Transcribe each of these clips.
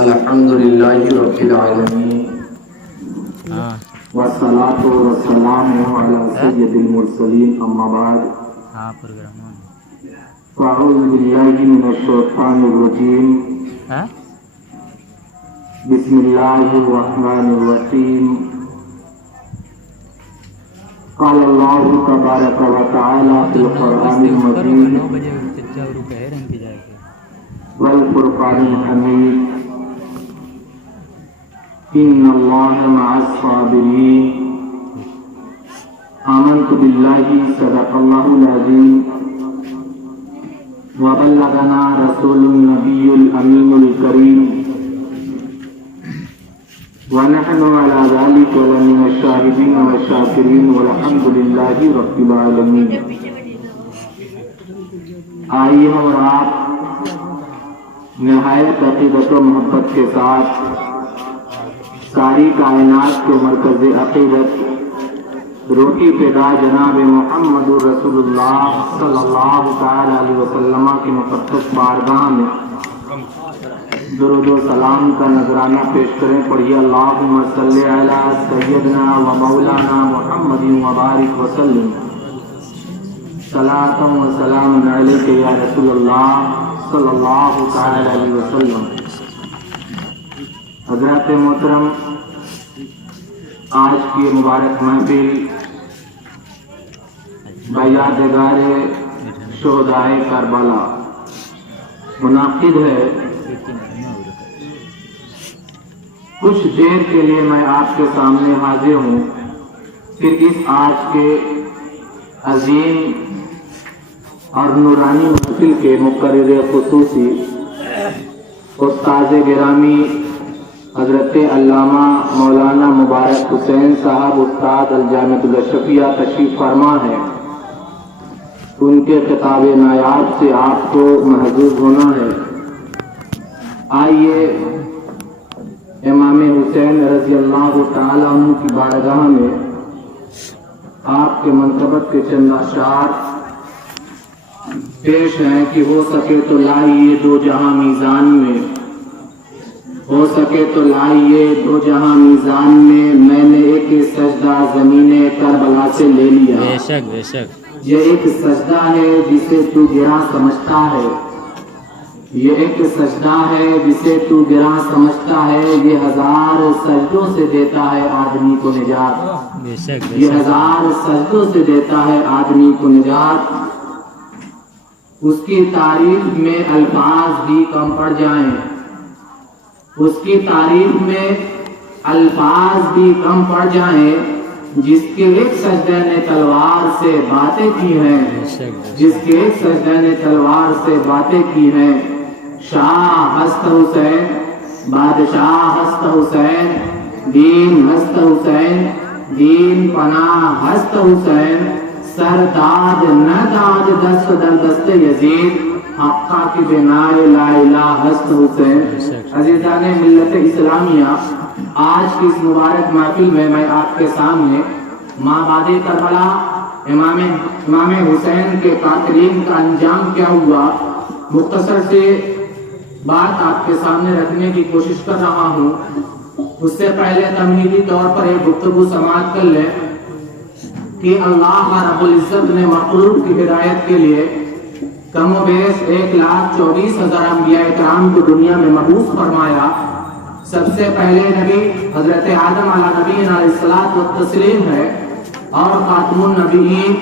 الحمد للہ رب العالمین والصلاة والسلام علی سید المرسلین اما بعد فاعوذ باللہ من الشیطان الرجیم بسم اللہ الرحمن الرحیم قال اللہ تبارک و تعالی فی القرآن المجید والفرقان الحمید ان اللہ مع الصابرین آمنت باللہ صدق اللہ العظیم وبلغنا رسول النبی الامین الکریم ونحن على ذلك لمن الشاهدين والشاكرين والحمد لله رب العالمين. آئیے اور آپ نہایت عقیدت و محبت کے ساتھ ساری کائنات کے مرکز عقیدت روحی فدا جناب محمد رسول اللہ صلی اللہ تعالی علیہ وسلم کی مقدس بارگاہ میں درود و سلام کا نذرانہ پیش کریں. پڑھیے اللہم صلی علی سیدنا و مولانا محمد وبارک وسلم صلاۃ و سلام علیک یا رسول اللہ صلی اللہ تعالی علیہ وسلم. حضرات محترم، آج کی مبارک محفل بیادگار شہدائے کربلا منعقد ہے. کچھ دیر کے لیے میں آپ کے سامنے حاضر ہوں. پھر اس آج کے عظیم اور نورانی محفل کے مقرر خصوصی استاد گرامی حضرت علامہ مولانا مبارک حسین صاحب استاد الجامعۃ الاشرفیہ تشریف فرما ہے. ان کے خطاب نایاب سے آپ کو محظوظ ہونا ہے. آئیے امام حسین رضی اللہ تعالی عنہ کی بارگاہ میں آپ کے منقبت کے چند اشعار پیش ہیں کہ ہو سکے تو لائیے دو جہاں میزان میں، ہو سکے تو لائیے دو جہاں میزان میں نے ایک سجدہ زمین کربلا سے لے لیا. بے شک بے شک یہ ایک سجدہ ہے جسے تو گراں سمجھتا ہے، یہ ایک سجدہ ہے جسے تو گراں سمجھتا ہے. یہ ہزار سجدوں سے دیتا ہے آدمی کو نجات، یہ ہزار سجدوں سے دیتا ہے آدمی کو نجات. اس کی تعریف میں الفاظ بھی کم پڑ جائیں، اس کی تعریف میں الفاظ بھی کم پڑ جائیں. جس کے ایک سجدہ نے تلوار سے باتیں کی ہیں، جس کے ایک سجدہ نے تلوار سے باتیں کی ہیں. شاہ ہست حسین، بادشاہ ہست حسین، دین ہست حسین، دین پناہ ہست حسین. سرداد نہ داد دست در دست یزید، حقہ کی بنائے لا الہ ہست حسین. عزیزان ملت اسلامیہ، آج کی اس مبارک محفل میں آپ کے سامنے مابعد کربلا امام حسین کے قاتلین کا انجام کیا ہوا مختصر سے بات آپ کے سامنے رکھنے کی کوشش کر رہا ہوں. اس سے پہلے تمہیدی طور پر ایک گفتگو سماعت کر لیں کہ اللہ رب العزت نے مخلوق کی ہدایت کے لیے کم و بیش 1,24,000 انبیاء کرام کو دنیا میں مبعوث فرمایا. سب سے پہلے نبی حضرت آدم علیہ نبینا علیہ الصلوۃ والتسلیم ہے، اور خاتم النبیین،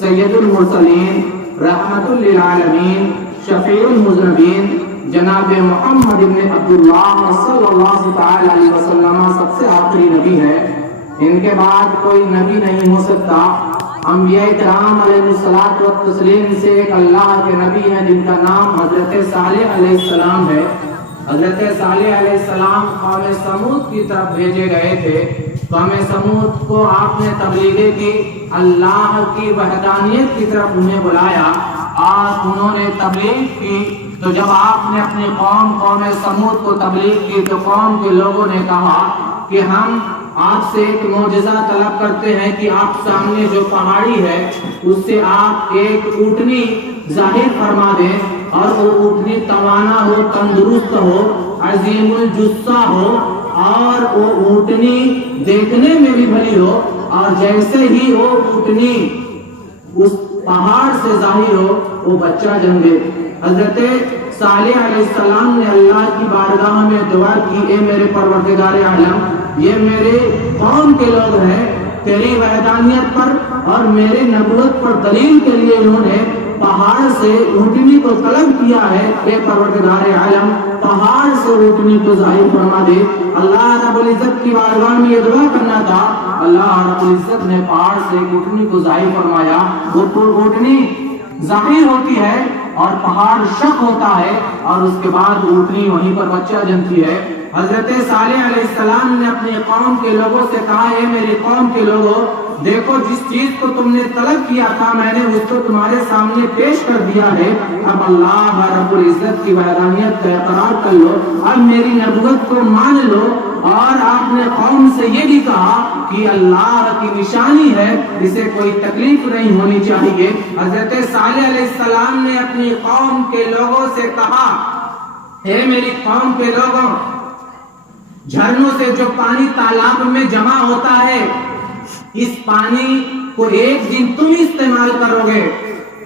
سید المرسلین، رحمت للعالمین، شفیع المذنبین جناب محمد بن عبداللہ صلی اللہ تعالی علیہ وسلم سب سے آخری نبی ہے. ان کے بعد کوئی نبی نہیں ہو سکتا. انبیاء کرام علیہ الصلوۃ والتسلیم سے ایک اللہ کے نبی ہیں جن کا نام حضرت صالح علیہ السلام ہے. حضرت صالح علیہ السلام قوم سمود کی طرف بھیجے گئے تھے. قوم سمود کو آپ نے تبلیغ کی، اللہ کی وحدانیت کی طرف انہیں بلایا اور انہوں نے تبلیغ کی. تو جب آپ نے اپنی قوم سمود کو تبلیغ کی تو قوم کے لوگوں نے کہا کہ ہم آپ سے ایک معجزہ طلب کرتے ہیں کہ آپ سامنے جو پہاڑی ہے اس سے آپ ایک اونٹنی ظاہر فرما دیں اور وہ اونٹنی توانا ہو، تندرست ہو. عظیم الجثہ ہو اور وہ اونٹنی دیکھنے میں بھی بھلی ہو، اور جیسے ہی وہ اونٹنی اس پہاڑ سے ظاہر ہو وہ بچہ جن دے۔ حضرت صالح علیہ السلام نے اللہ کی بارگاہ میں دعا کی، اے میرے پروردگار عالم، یہ میرے قوم کے لوگ ہیں، تیری وحدانیت پر اور میرے نبوت پر دلیل کے لیے انہوں نے پہاڑ سے اونٹنی کو طلب کیا ہے، اے پروردگار عالم پہاڑ سے اونٹنی کو ظاہر فرما دے۔ اللہ رب العزت کی بارگاہ میں یہ دعا کرنا تھا، اللہ رب العزت نے پہاڑ سے اونٹنی کو ظاہر فرمایا۔ وہ اونٹنی ظاہر ہوتی ہے اور پہاڑ شق ہوتا ہے، اور اس کے بعد اونٹنی وہیں پر بچہ جنتی ہے۔ حضرت صالح علیہ السلام نے اپنی قوم کے لوگوں سے کہا، اے میری قوم کے لوگوں، دیکھو جس چیز کو تم نے طلب کیا تھا میں نے اس کو تمہارے سامنے پیش کر دیا ہے، اب اللہ رب العزت کی وحدانیت کا اقرار کر لو، اب میری نبوت کو مان لو۔ اور آپ نے قوم سے یہ بھی کہا کہ اللہ کی نشانی ہے، اسے کوئی تکلیف نہیں ہونی چاہیے۔ حضرت صالح علیہ السلام نے اپنی قوم کے لوگوں سے کہا، اے میری قوم کے لوگوں، جھرنوں سے جو پانی تالاب میں جمع ہوتا ہے، اس پانی کو ایک دن تم استعمال کرو گے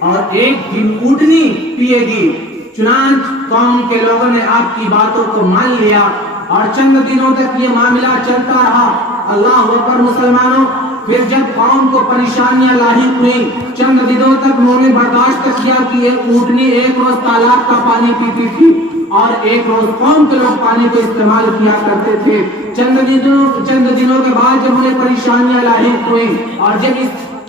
اور ایک دن اونٹنی پیے گی۔ چنانچہ قوم کے لوگوں نے آپ کی باتوں کو مان لیا اور چند دنوں تک یہ معاملہ چلتا رہا۔ اللہ اکبر مسلمانوں، پھر جب قوم کو پریشانیاں لاحق ہوئی، چند دنوں تک انہوں نے برداشت کیا کہ ایک اونٹنی ایک روز تالاب کا پانی پیتی تھی اور ایک روز قوم کے لوگ پانی کو استعمال کیا کرتے تھے۔ چند دنوں کے بعد جب انہیں پریشانیاں لاحق ہوئی اور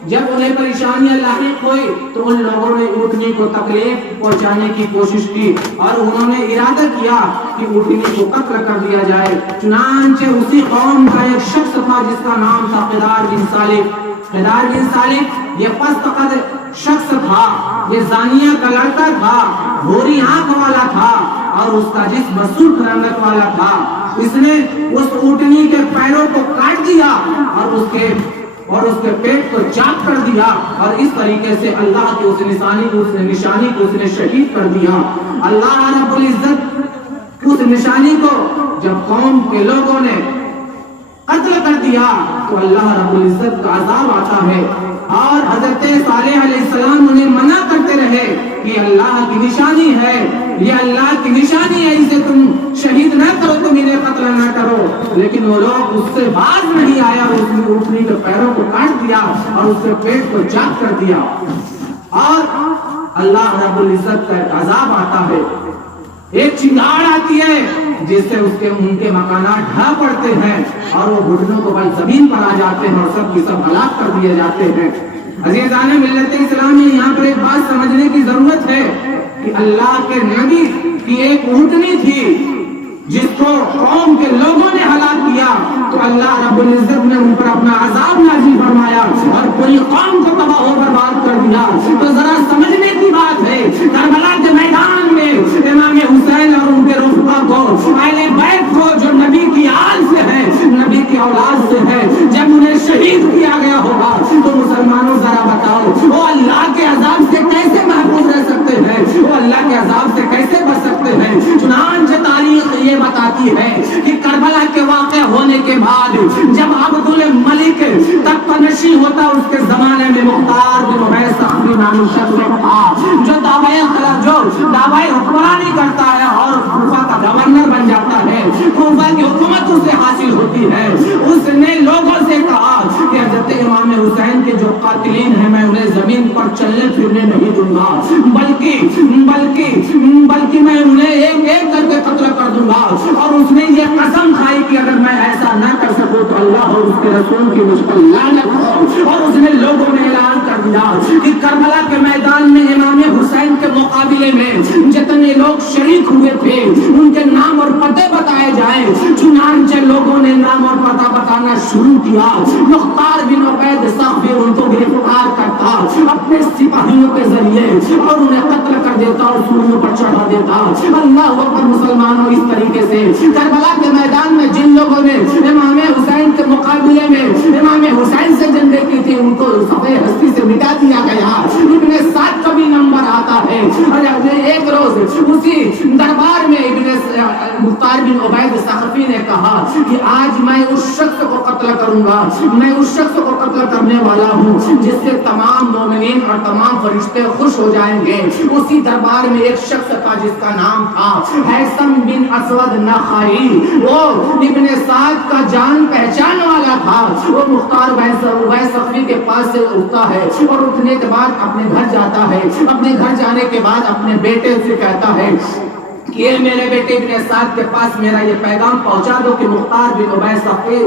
جب انہیں پریشانیاں لاحق ہوئی تو ان لوگوں نے اونٹنی کو تکلیف پہنچانے کی کوشش کی اور انہوں نے ارادہ کیا کہ اونٹنی کو قتل کر دیا جائے۔ چنانچہ اسی قوم کا ایک شخص تھا جس کا نام تھا قدار بن صالح۔ قدار بن صالح یہ پست قد شخص تھا، یہ زانیہ کا لڑکا تھا، بھوری آنکھ والا تھا اور اس کا جسم سرخ رنگت والا تھا۔ اس نے اس اونٹنی کے پیروں کو کاٹ دیا اور اس کے پیٹ کو چاک کر دیا، اور اس طریقے سے اللہ کی اس نشانی کو اس نے شہید کر دیا۔ اللہ رب العزت اس نشانی کو جب قوم کے لوگوں نے قتل کر دیا تو اللہ رب العزت کا عذاب آتا ہے، اور حضرت صالح علیہ السلام انہیں منع کرتے رہے کہ اللہ کی نشانی ہے، یہ اللہ کی نشانی ہے، اسے تم شہید نہ کرو، تم انہیں قتل نہ کرو۔ لیکن وہ لوگ اس سے باز نہیں آیا، اس نے اونٹنی کے پیروں کو کاٹ دیا اور اس کے پیٹ کو چاک کر دیا، اور اللہ رب العزت کا ایک عذاب آتا ہے، ایک چنگاڑ آتی ہے جس سے ان کے مکانات ڈھا پڑتے ہیں اور وہ گھٹنوں کو بل زمین پر آ جاتے ہیں اور سب کی سب ہلاک کر دیے جاتے ہیں۔ عزیزان ملت اسلامی، یہاں پر ایک بات سمجھنے کی ضرورت ہے کہ اللہ کے نبی کی ایک اونٹنی تھی جس کو قوم کے لوگوں نے ہلاک کیا تو اللہ رب العزت نے ان پر اپنا عذاب نازل فرمایا اور پوری قوم کو تباہ و برباد کر دیا۔ تو ذرا سمجھنے کی بات ہے، کربلا کے میدان میں امام حسین اور ان کے رفقا کو، اہل بیت کو، جو نبی کی آل سے ہے، نبی کی اولاد سے ہے، جب انہیں شہید کیا گیا ہوگا تو مسلمانوں ذرا بتاؤ وہ اللہ کے عذاب سے کیسے محفوظ رہ سکتے ہیں، وہ اللہ کے عذاب سے کیسے بچ سکتے ہیں؟ چنانچہ تاریخ یہ بتاتی ہے کہ کربلا کے واقع ہونے کے بعد جب عبد الملک تخت نشین ہوتا، اس کے زمانے میں مختار بن عبید صاحبی نامی شخص تھا جو دعوی حکمرانی کرتا ہے اور کوفہ کا گورنر بن جاتا ہے، کوفہ کی حکومت اسے حاصل ہوتی ہے۔ اس نے لوگوں سے کہا کہ حضرت امام حسین کے جو قاتلین ہیں میں انہیں زمین پر چلنے پھرنے نہیں دوں گا، بلکہ میں انہیں ایک ایک کر کے قتل کر دوں گا۔ اور اس نے یہ قسم کھائی کہ اگر میں ایسا نہ کر سکوں تو اللہ اور اس کے رسول کی مجھ پر لعنت ہو۔ اور اس نے لوگوں میں اعلان کر دیا کہ کربلا کے میدان میں امام حسین کے مقابلے میں جتنے لوگ شریک ہوئے تھے ان کے نام اور پتے بتائے جائیں۔ چنانچہ لوگوں نے نام اور پتہ بتانا شروع کیا۔ مختار بن عبید صاحبی ان کو گرفتار کرتا اپنے سپاہیوں کے ذریعے اور انہیں قتل کر دیتا اور سولیوں پر چڑھا دیتا۔ اللہ اکبر مسلمانوں، اس طریقے سے کربلا کے میدان میں جن لوگوں نے امام حسین کے مقابلے میں امام حسین سے جنگیں کی تھی ان کو صفحہ ہستی سے مٹا دیا گیا۔ ابن سعد کا بھی نمبر آتا ہے. ایک روز اسی دربار میں مختار بن عبید ثقفی نے کہا کہ آج میں اس شخص کو قتل کروں گا, میں اس شخص کو قتل کرنے والا ہوں جس سے تمام مومنین اور تمام فرشتے خوش ہو جائیں گے. اسی دربار میں ایک شخص تھا جس کا نام تھا حیثم بن اسود نخعی. وہ ابن سعد کا جان پہچان والا تھا. وہ مختار عبید ثقفی کے پاس سے اٹھتا ہے اور اٹھنے کے بعد اپنے گھر جاتا ہے. اپنے گھر جانے کے بعد اپنے بیٹے سے کہتا ہے کہ میرے بیٹے ابن سعد کے پاس میرا یہ پیغام پہنچا دو کہ مختار بن عبید ثقفی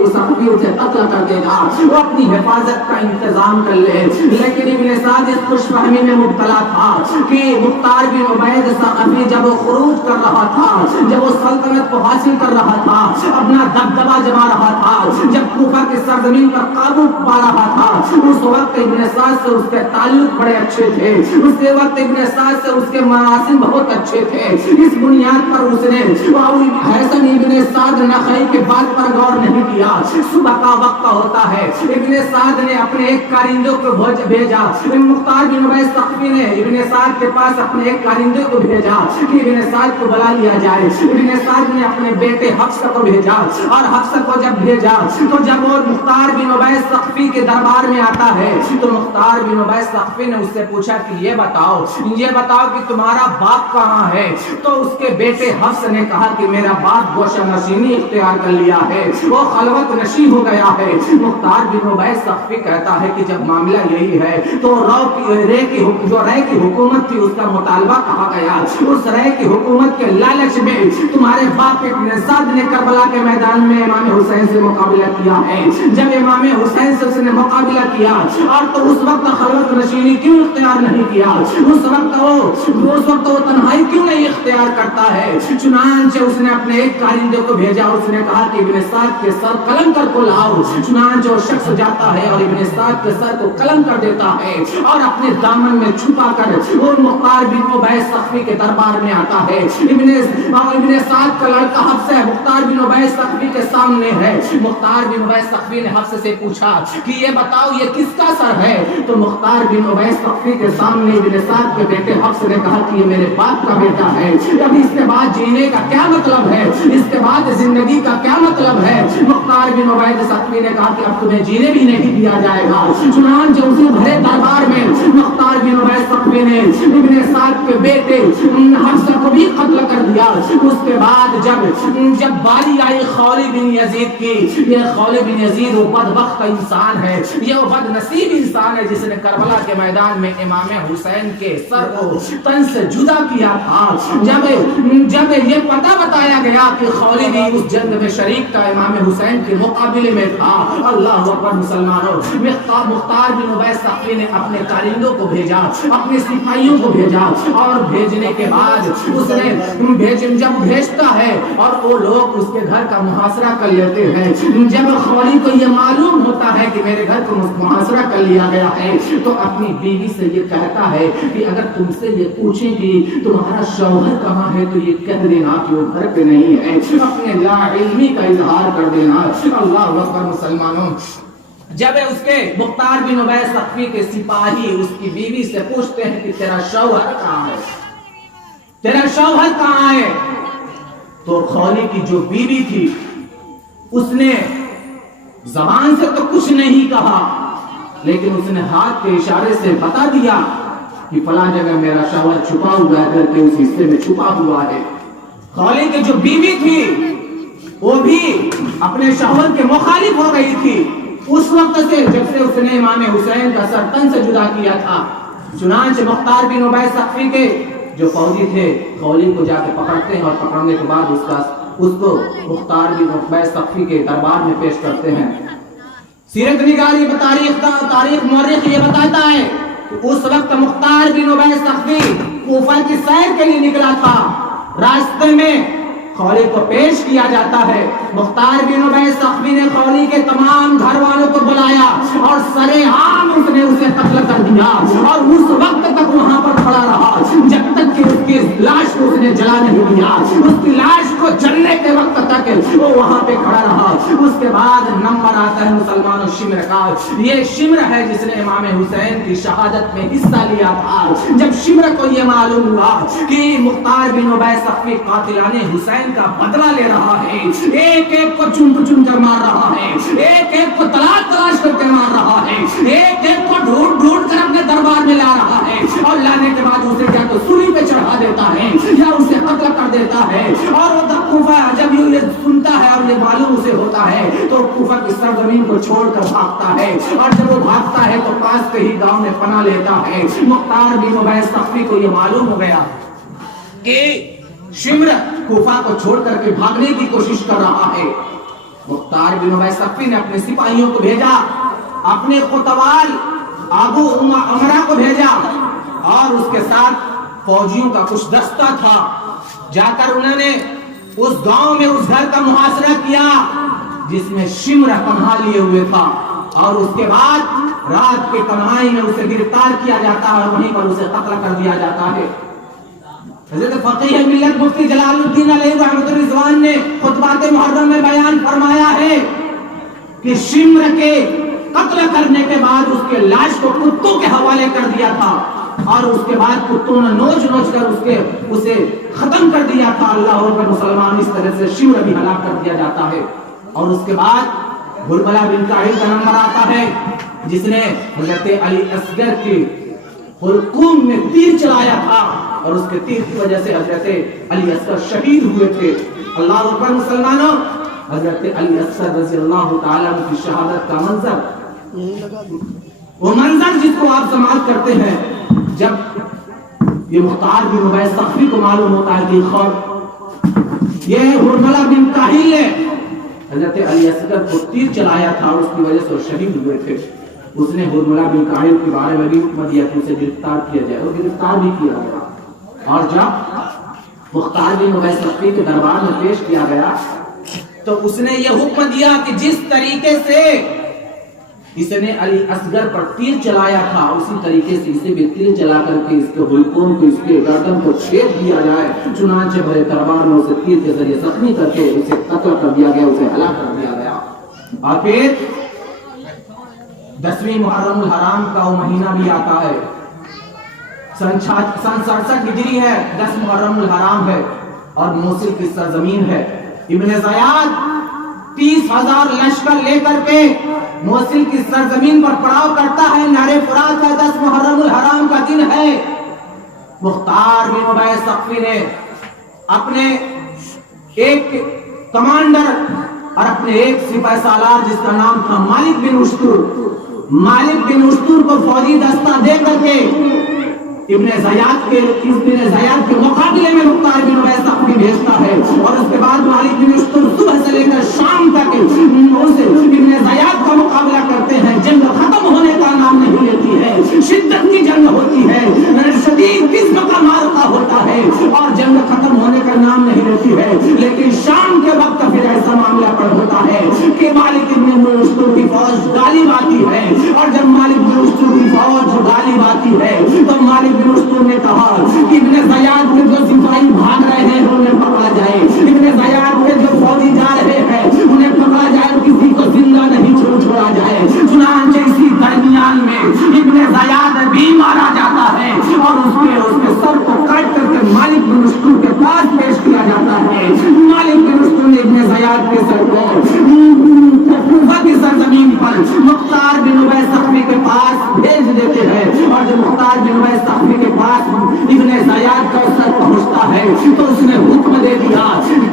اسے قتل کر دے گا, وہ اپنی حفاظت کا انتظام کر لے. لیکن ابن سعد اس خوش فہمی میں مبتلا تھا کہ مختار بن عبید ثقفی جب وہ خروج کر رہا تھا, جب وہ سلطنت کو حاصل کر رہا تھا, اپنا دبدبا جما رہا تھا, جب کوفہ کی سرزمین پر قابو پا رہا تھا, اس وقت ابن سعد سے اس کے تعلق بڑے اچھے تھے. اس وقت ابن سعد سے اس کے مراسم بہت اچھے تھے. اس بنیاد پر اس نے حسن ابن سعد نخعی کے بات پر غور نہیں کیا. صبح کا وقت ہوتا ہے, ابن سعد نے اپنے ایک کارندے کو بھیجا. مختار بن عبید ثقفی نے ابن سعد کے پاس اپنے ایک کارندے کو بھیجا کہ ابن سعد کو بلا لیا جائے. ابن سعد نے اپنے بیٹے حفصہ کو بھیجا, اور حفصہ کو جب بھیجا تو جب وہ مختار بن عبید ثقفی کے دربار میں آتا ہے تو مختار بن عبید ثقفی نے اس سے پوچھا کہ یہ بتاؤ کہ تمہارا باپ کہاں ہے. تو اس کے بیٹے حفص نے کہا کہ میرا باپ گوشہ نشینی اختیار کر لیا ہے, وہ خلوت نشین ہو گیا ہے. مختار بن عبید ثقفی کہتا ہے کہ جب معاملہ یہی ہے تو رے کی حکومت تھی اس کا مطالبہ کہا گیا. اس رے کی حکومت کے لالچ میں تمہارے باپ ابن سعد نے کربلا کے میدان میں امام حسین سے مقابلہ کیا ہے. جب امام حسین سے اس نے مقابلہ کیا اور تو اس وقت خلوت نشینی کیوں اختیار نہیں کیا, اس وقت وہ تنہائی کیوں نہیں اختیار کرتا ہے. چنانچہ اس نے اپنے ایک کارندے کو بھیجا, اس نے کہا کہ ابن سعد کے سر قلم کر کو لاؤ. چنانچہ وہ شخص جاتا ہے اور ابن سعد کے سر کو قلم کر دیتا ہے اور اپنے دامن میں چھپا کر وہ مختار بن عبید ثقفی کے دربار میں آتا ہے. ابن سعد کا لڑکا حفصہ مختار بن عبید ثقفی کے سامنے ہے. مختار بن عبید ثقفی نے حفصہ سے پوچھا کہ یہ بتاؤ یہ کس کا سر ہے. تو مختار بن عبید ثقفی کے سامنے ابن سعد کے بیٹے حفصہ نے کہا کہ یہ میرے باپ کا بیٹا ہے. اب اس کے بعد جینے کا کیا مطلب ہے, اس کے بعد زندگی کا کیا مطلب ہے. مختار بن عبید ثقفی نے کہا کہ اب تمہیں جینے بھی نہیں دیا جائے گا. چنانچہ اسی بھرے دربار میں مختار بن عبید ثقفی نے ابن سعد کے بیٹے حفصہ کو بھی قتل کر دیا. اس کے بعد جب باری آئی خولی بن یزید کی, یہ خولی بن یزید وہ بدبخت انسان ہے, یہ وہ بد نصیب انسان ہے جس نے کربلا کے میدان میں امام حسین کے سر کو تن سے جدا کیا تھا. جب یہ پتہ بتایا گیا کہ خولی بھی اس جنگ میں شریک تھا, امام حسین کے مقابلے میں تھا. اللہ اکبر مسلمانوں, مختار بن عبید ثقفی نے اپنے کارندوں کو بھیجا, اپنے سپاہیوں کو بھیجا, اور بھیجنے کے بعد اس نے جب بھیجتا ہے اور وہ لوگ اس کے گھر کا محاصرہ کر لیتے ہیں. جب خولی کو یہ معلوم ہوتا ہے کہ میرے گھر کو محاصرہ کر لیا گیا ہے تو اپنی بیوی سے یہ کہتا ہے کہ اگر تم سے یہ پوچھیں گی تمہارا شوہر کہاں ہے تو یہ کہہ دینا کہ وہ گھر پہ نہیں ہے, اپنے لا علمی کا اظہار کر دینا. اللہ اکبر مسلمانوں, جب اس کے مختار بن عبید ثقفی کے سپاہی اس کی بیوی سے پوچھتے ہیں کہ تیرا شوہر کہاں ہے, تیرا شوہر کہاں ہے, تو خولی کی جو بیوی تھی اس نے زبان سے تو کچھ نہیں کہا, لیکن اس نے ہاتھ کے اشارے سے بتا دیا کہ فلاں جگہ میرا شوہر چھپا ہوا ہے, گھر کے اس حصے میں چھپا ہوا ہے. خولی کی جو بیوی تھی وہ بھی اپنے شوہر کے مخالف ہو گئی تھی اس وقت سے, جب سے اس نے امام حسین کا سر تن سے جدا کیا تھا. چنانچہ مختار بن عبید ثقفی کے جو فوجی تھے خولی کو جا کے پکڑتے ہیں, اور پکڑنے کے بعد اس کو مختار بن عبید ثقفی کے دربار میں پیش کرتے ہیں. سیرت نگاری تاریخ مورخ یہ بتاتا ہے کہ اس وقت مختار بن عبید ثقفی کوفہ کی سیر کے لیے نکلا تھا. راستے میں خولی کو پیش کیا جاتا ہے. مختار بن عبید ثقفی نے خولی کے تمام گھر والوں کو بلایا اور سرے عام اس نے اسے قتل کر دیا, اور اس وقت تک وہاں پر کھڑا رہا جب تک کہ اس کی لاش کو اس نے جلا نہیں دیا. اس کی لاش کو جلنے کے وقت تک تک وہ وہاں پہ کھڑا رہا. اس کے بعد نمبر آتا ہے مسلمانوں شمر کا. یہ شمر ہے جس نے امام حسین کی شہادت میں حصہ لیا تھا. جب شمر کو یہ معلوم ہوا کہ مختار بن عبید ثقفی قاتلان حسین کا بدلہ لے رہا ہے, ایک ایک کو چن چن کر مار رہا ہے, ایک ایک کو تلاش کر کے مار رہا ہے, ایک ایک کو ڈھونڈ کر اپنے دربار میں لا رہا ہے, اور لانے کے بعد اسے کیا تو سولی پہ چڑھا دیتا ہے یا اسے قتل کر دیتا ہے. اور وہ کوفہ جب یہ سنتا ہے اور یہ معلوم اسے ہوتا ہے تو کوفہ کی سرزمین کو چھوڑ کر بھاگتا ہے, اور جب وہ بھاگتا ہے تو پاس کے ہی گاؤں میں پناہ لیتا ہے. مختار بن عبید ثقفی کو یہ معلوم ہو گیا کہ شمر کوفہ کو چھوڑ کر کے بھاگنے کی کوشش کر رہا ہے. مختار بن عبید ثقفی نے اپنے سپاہیوں کو بھیجا, اپنے کوتوال ابو عمرہ کو بھیجا, اور اس کے ساتھ فوجیوں کا کچھ دستہ تھا. جا کر انہوں نے اس گاؤں میں اس گھر کا محاصرہ کیا جس میں شمر پناہ لیے ہوئے تھا, اور اس کے بعد رات کے تنہائی میں اسے گرفتار کیا جاتا ہے اور وہیں پر اسے قتل کر دیا جاتا ہے. حضرت فقیہ ملت مفتی جلال الدین علیہ رحمۃ الرضوان نے خطبات محرم میں بیان فرمایا ہے کہ شمر کے قتل کرنے کے بعد اس کے لاش کو کتوں کے حوالے کر دیا تھا, اور اس کے بعد کتوں نے نوچ کر اسے ختم کر دیا تھا. اللہ اکبر مسلمان, اس طرح سے شمر بھی ہلاک کر دیا جاتا ہے. اور اس کے بعد ہرملہ بن کاہل کا نمبر آتا ہے جس نے حضرت علی اصغر کی حلقوم میں تیر چلایا تھا, اور اس کے تیر کی وجہ سے حضرت علی اصغر شہید ہوئے تھے. اللہ اکبر مسلمانوں, حضرت علی اصغر رضی اللہ تعالیٰ عنہ کی شہادت کا منظر, وہ منظر جس کو آپ سماعت کرتے ہیں, جب یہ مختار بن عبید ثقفی کو معلوم ہوتا ہے کہ یہ ہرملہ بن کاہل نے حضرت علی اصغر کو تیر چلایا تھا اور اس کی وجہ سے وہ شہید ہوئے تھے. اس نے ہرملہ بن کاہل کے بارے میں بھی حکم دیا کہ اسے گرفتار کیا جائے, اور گرفتار بھی کیا گیا. اور جب مختار بن عبید ثقفی کے دربار میں پیش کیا گیا تو اس نے یہ حکم دیا کہ جس طریقے سے اس نے علی اصغر پر تیر چلایا تھا اسی طریقے سے اسے بھی تیر چلا کر کے اس کے حلقوم کو, اس کے گردن کو چھید دیا جائے. چنانچہ بڑے دربار میں اسے تیر کے ذریعے زخمی کر کے اسے قتل کر دیا گیا, اسے ہلاک کر دیا گیا. اور پھر 10ویں محرم الحرام کا وہ مہینہ بھی آتا ہے, سن 67 ہجری ہے, 10 محرم الحرام ہے, اور موصل کی سرزمین ہے. ابن زیاد 30,000 لشکر لے کر کے موصل کی سرزمین پر پڑاؤ کرتا ہے. نہر فرات کا 10 محرم الحرام کا دن ہے. مختار بن عبید ثقفی نے اپنے ایک کمانڈر اور اپنے ایک سپاہ سالار جس کا نام تھا مالک بن اشتور کو فوجی دستہ دے کر کے ابن زیاد کے مقابلے میں مختار بن عبید ثقفی بھیجتا ہے. اور اس کے بعد مالک بن اشتور صبح سے لے کر شام تک ابن زیاد کا مقابلہ کرتے ہیں. جنگ ختم ہونے کا نام نہیں لیتی ہے, شدت کی جنگ ہوتی ہے, شدید قسم کا معرکہ ہوتا ہے, اور جنگ ختم ہونے کا نام نہیں لیتی ہے. لیکن شام کے وقت پھر ایسا معاملہ پر ہوتا ہے کہ مالک بن اشتور کی فوج غالب آتی ہے, اور جب مالک بن اشتور کی فوج غالب آتی ہے تو مالک بن اشتور نے کہا کہ ابن زیاد کے جو سپاہی بھاگ رہے ہیں انہیں پکڑا جائے, ابن زیاد کے جو فوجی جا رہے ہیں انہیں پکڑا جائے, کسی کو زندہ نہیں چھوڑا جائے. چنانچہ اسی درمیان میں ابن زیاد بھی مارا جاتا ہے, اور اس کے سر کو کاٹ کر کے مالک بن اشتور کے پاس پیش کیا جاتا ہے. مالک بن اشتور نے ابن زیاد کے سر کو کوفہ کی سرزمین پر مختار بن عبید ثقفی کے پاس بھیج دیتے ہیں. اور جب مختار بن عبید ثقفی کے پاس ابن زیاد کا سر پہنچتا ہے تو اس نے حکم دے دیا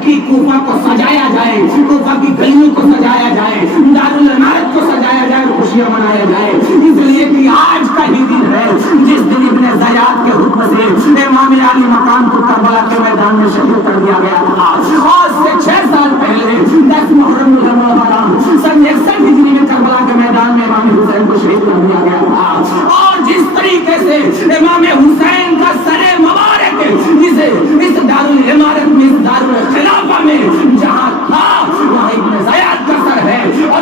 کہ کوفہ کو سجایا جائے, کوفہ کی گلیوں کو سجایا جائے, دارالعمارت کو سجایا جائے, خوشیاں منایا جائے. اس لیے کہ آج کا ہی دن ہے جس دن ابن زیاد کے حکم سے امام علی مقام کو کربلا کے میدان میں شہید کر دیا گیا تھا. اور سے 6 سال پہلے 10 محرم الحرام سن 61 ہجری میں کربلا کے میدان میں امام حسین کو شہید کر دیا گیا تھا. اور جس طریقے سے امام حسین کا سر مبارک اس دارالعمارت میں, اس دارالخلافہ میں جہاں تھا وہاں ابن زیاد کا سر ہے. اور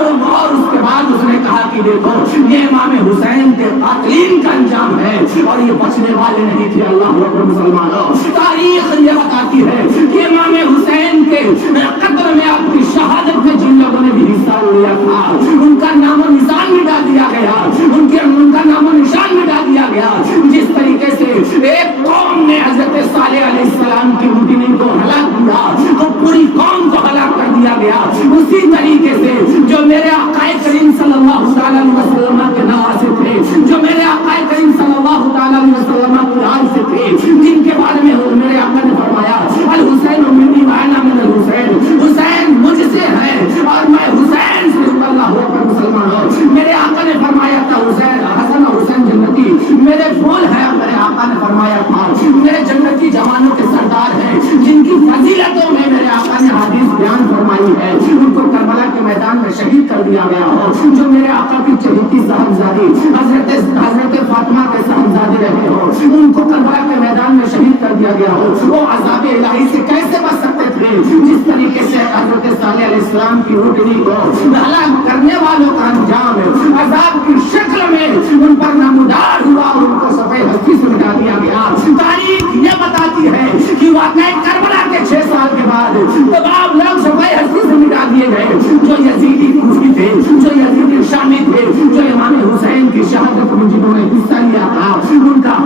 اس کے بعد اس نے کہا کہ دیکھو یہ امام حسین کے قاتلین کا انجام ہے اور یہ بچنے والے نہیں تھے. اللہ اکبر مسلمانوں, تاریخ یہ بتاتی ہے کہ امام حسین کے قتل میں, اپنی شہادت میں جن لوگوں نے بھی حصہ لیا تھا ان کا نام و نشان مٹا دیا گیا, ان کا نام و نشان مٹا دیا گیا. جس طریقے سے ایک قوم نے حضرت صالح علیہ السلام کی روٹین کو ہلاک کیا تو پوری قوم کو ہلاک کر دیا گیا, اسی طریقے سے جو میرے آقا کریم صلی اللہ تعالی علیہ وسلم کے نواسے تھے, جو میرے آقا کریم صلی اللہ تعالی علیہ وسلم کے آل سے تھے, جن کے بارے میں میرے آقا نے فرمایا الحسین منی وانا من الحسین, حسین مجھ سے ہے اور میں حسین سے ہوں. اللہ اکبر مسلمانوں, میرے آقا نے فرمایا تھا حسین حسن اور حسین جنتی میرے پھول ہے. میرے آقا نے فرمایا تھا میرے جنتی جوانوں کے سردار ہیں جن کی فضیلتوں میں میرے آقا نے حدیث بیان فرمائی ہے, ان کو کربلا کے میدان میں شہید کر دیا گیا ہو. جو میرے آقا کی چہیتی صاحبزادی حضرت فاطمہ کے صاحبزادے رہے ہو, ان کو کربلا کے میدان میں شہید کر دیا گیا ہو. وہ عذاب الہی سے کیسے بچ سکتے تھے جس طریقے سے حضرت صالح علیہ السلام کی روٹنی کو ہلاک کرنے والوں کا انجام عذاب کی شکل میں ان پر نمودار ہوا اور ان کو سفید ہستی سے مٹا دیا گیا. تاریخ یہ بتاتی ہے کہ واقعہ کربلا کے 6 سال کے بعد تمام لوگ سفید ہستی سے مٹا دیے گئے. جو یزیدی کوفی تھے, جو یزیدی شامی تھے, جو امام حسین کی شہادت میں جنہوں نے حصہ لیا تھا, ان کا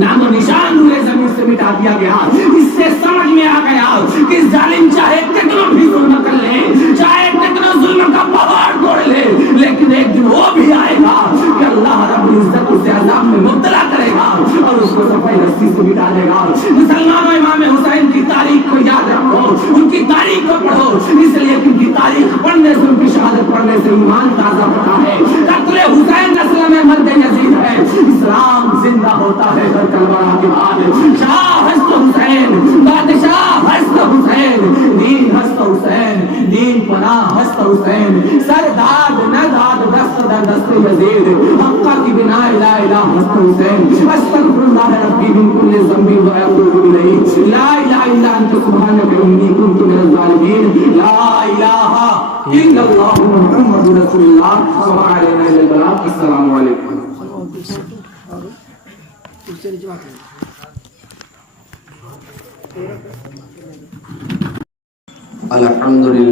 نام و نشان روئے زمین سے مٹا دیا گیا. اس سے سمجھ میں آ گیا کہ ظالم چاہے کتنا بھی ظلم کر لے, چاہے کتنا ظلم کا پہاڑ توڑ لے, لیکن ایک دن وہ بھی آئے گا کہ اللہ رب العزت اسے عذاب میں مبتلا کرے گا اور اس کو سفید ہستی سے مٹا دے گا. مسلمانوں, امام حسین کی تاریخ کو یاد رکھو, ان کی تاریخ کو پڑھو, اس لیے کہ ان کی تاریخ پڑھنے سے, ان کی شہادت پڑھنے سے ایمان تازہ ہوتا ہے. قتل حسین اصل میں مرد یزید ہے, اسلام زندہ ہوتا ہے در کربلا کے بعد. شاہ ہست حسین, بادشاہ ہست حسین, دین ہست حسین, دین پناہ ہست حسین, سرداد نداد دست در دست یزید, حقا کی بنا لا الہ ہست حسین. استغفر اللہ ربی من کل ذنب و اتوب الیہ, لا الہ الا انت سبحانک انی کنت من الظالمین, لا الہ الا اللہ محمد رسول اللہ صلی اللہ علیہ وسلم. السلام علیکم. الحمدللہ.